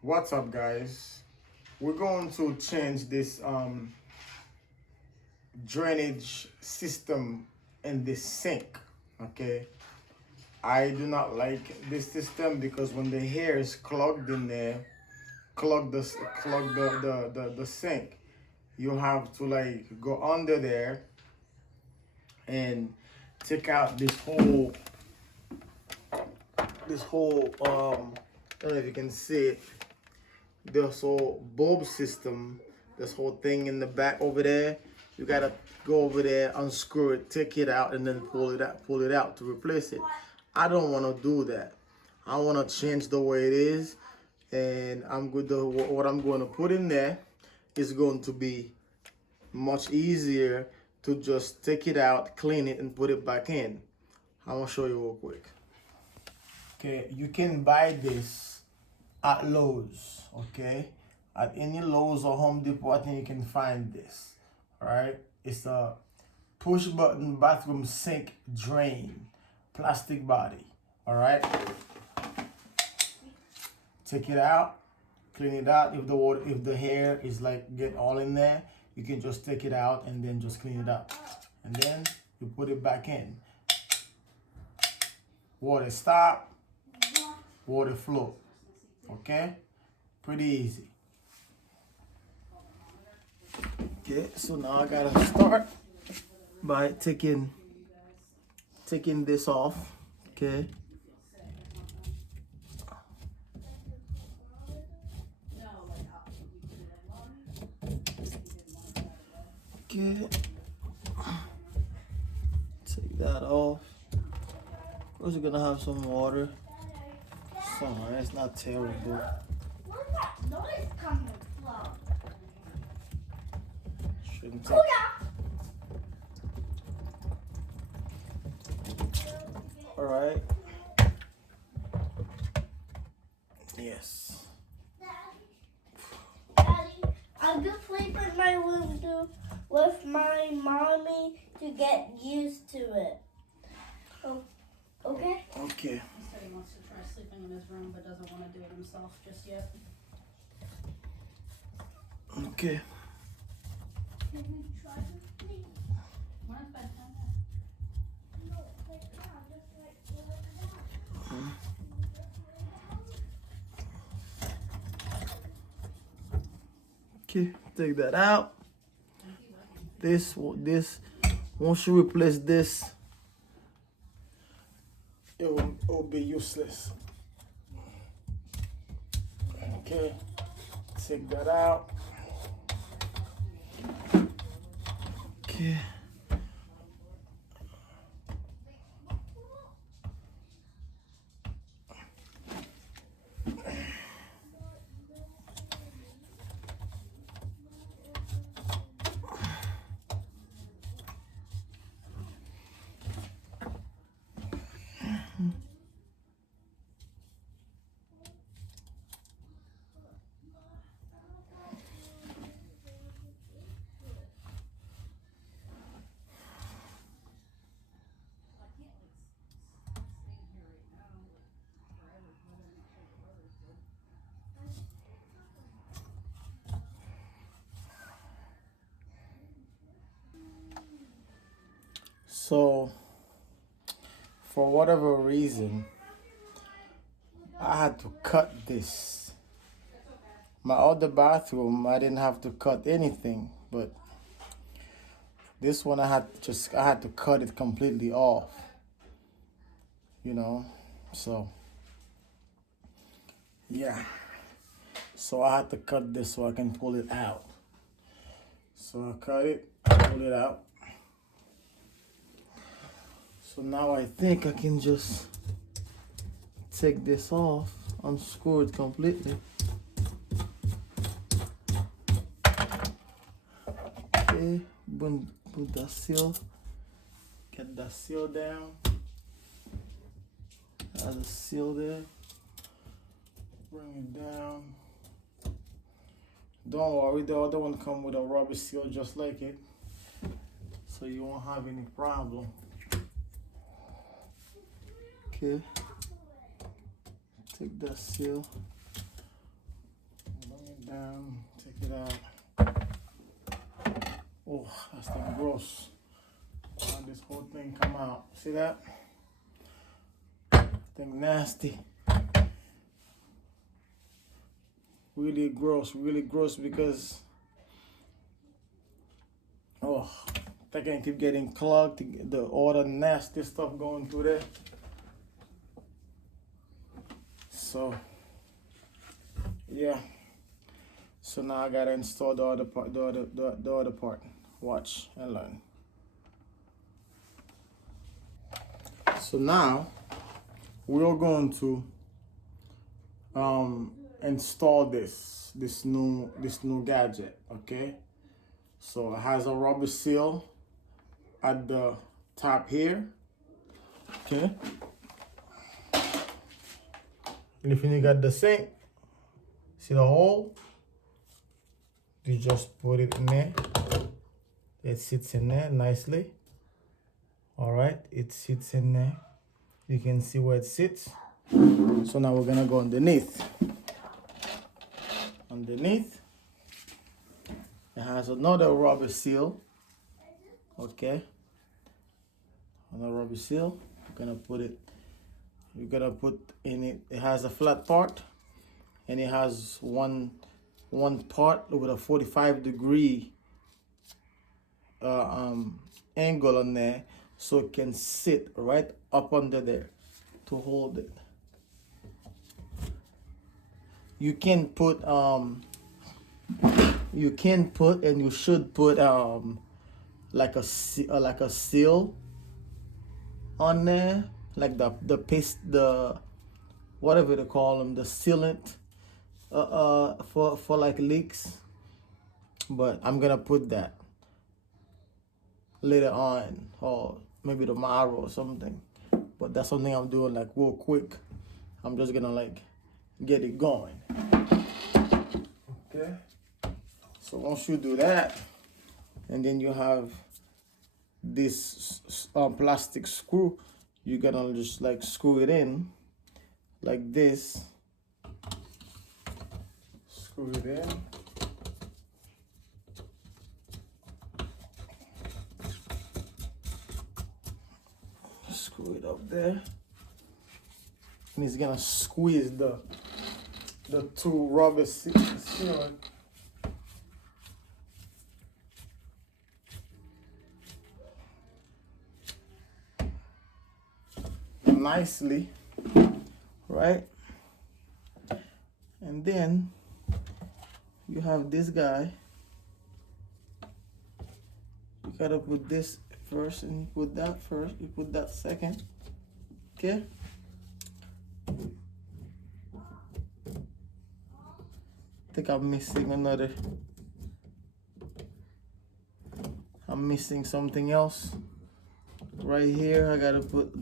What's up, guys? We're going to change this drainage system in the sink. Okay, I do not like this system because when the hair is clogged in there, clog the clog the sink, you have to like go under there and take out this whole I don't know if you can see it, this whole bulb system, this whole thing in the back over there. You gotta go over there, unscrew it, take it out, and then pull it out to replace it. I don't want to do that. I want to change the way it is, and what I'm going to put in there is going to be much easier to just take it out, clean it, and put it back in. I'm gonna show you real quick. Okay, you can buy this at Lowe's, okay? At any Lowe's or Home Depot, I think you can find this. All right, it's a push button bathroom sink drain, plastic body. All right, take it out, clean it out. If the hair is like get all in there, you can just take it out and then just clean it up, and then you put it back in. Water stop, water flow. Okay, pretty easy. Okay, so now I gotta start by taking this off. Okay. Okay. Take that off. Of course, you're gonna have some water. Somewhere, it's not terrible. Where's that noise coming from? Shouldn't take. All right. Yes. Daddy, I'll go sleep in my room with my mommy to get used to it. Oh, okay? Okay. He said he wants to try sleeping in his room, but doesn't want to do it himself just yet. Okay. Can we try to sleep? When is bedtime? No, like now, just like that. Okay. Take that out. This once you replace this, it will be useless. Okay. Take that out. Okay. So, for whatever reason, I had to cut this. My other bathroom, I didn't have to cut anything, but this one I had to cut it completely off. You know, so yeah. So I had to cut this so I can pull it out. So I cut it, I pull it out. So now I think I can just take this off, unscrew it completely. Okay, put that seal, get that seal down. Add a seal there, bring it down. Don't worry, the other one come with a rubber seal just like it, so you won't have any problem. Okay, take that seal, down, take it out. Oh, that's thing gross. Now this whole thing come out. See that? Thing nasty. Really gross because oh, I can keep getting clogged, all the nasty stuff going through there. So yeah. So now I gotta install the other part, the other part. Watch and learn. So now we're going to install this new gadget. Okay. So it has a rubber seal at the top here. Okay. And if you got the sink, see the hole? You just put it in there. It sits in there nicely. All right, it sits in there. You can see where it sits. So now we're gonna go underneath. Underneath, it has another rubber seal. Okay, another rubber seal. You're gonna put it. You're gonna put in it. It has a flat part, and it has one part with a 45-degree angle on there, so it can sit right up under there to hold it. You can put and you should put like a seal on there, like the paste, the whatever they call them, the sealant for like leaks. But I'm gonna put that later on, or maybe tomorrow or something. But that's something I'm doing like real quick. I'm just gonna like get it going. Okay. So once you do that, and then you have this plastic screw, you're gonna just like screw it in like this. Screw it in. Screw it up there. And it's gonna squeeze the two rubber seal nicely, right? And then you have this guy. You gotta put this first, and you put that first, you put that second. Okay? I think I'm missing another. I'm missing something else. Right here, I gotta put,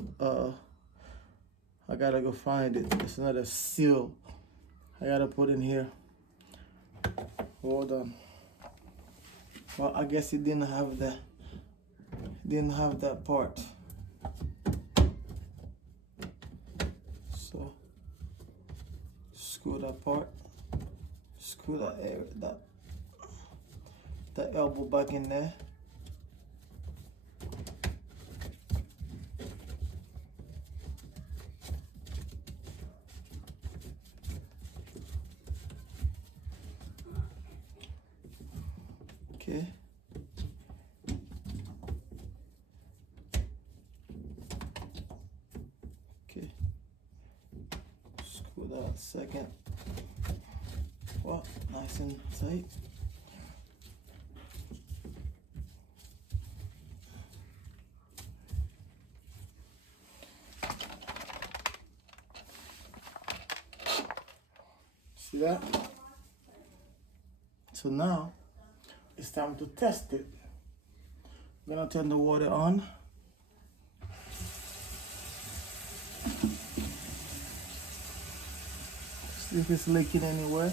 I gotta go find it. There's another seal I gotta put in here. Hold on. Well, I guess it didn't have that. Didn't have that part. So screw that part. Screw that elbow back in there. Okay. Okay. Screw that second. Well, nice and tight. See that? So now it's time to test it. I'm gonna turn the water on. See if it's leaking anywhere.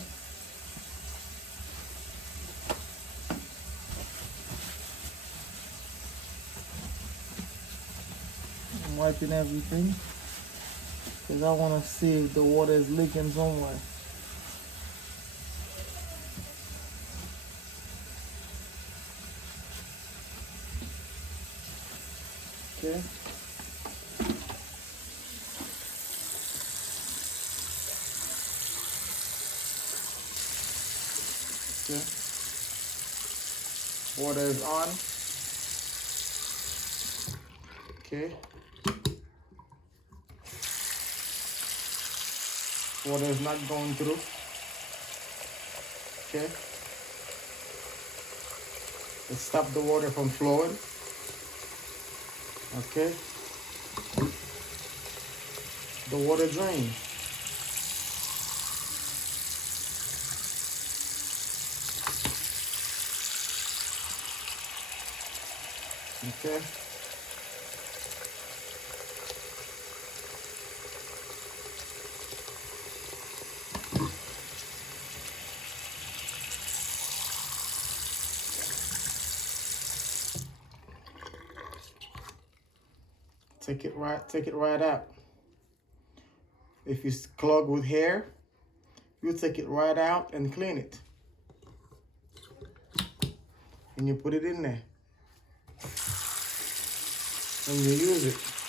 I'm wiping everything because I want to see if the water is leaking somewhere. Okay. Okay. Water is on. Okay. Water is not going through. Okay. Let's stop the water from flowing. Okay. The water drain. Okay. Take it right out. If it's clogged with hair, you take it right out and clean it. And you put it in there. And you use it.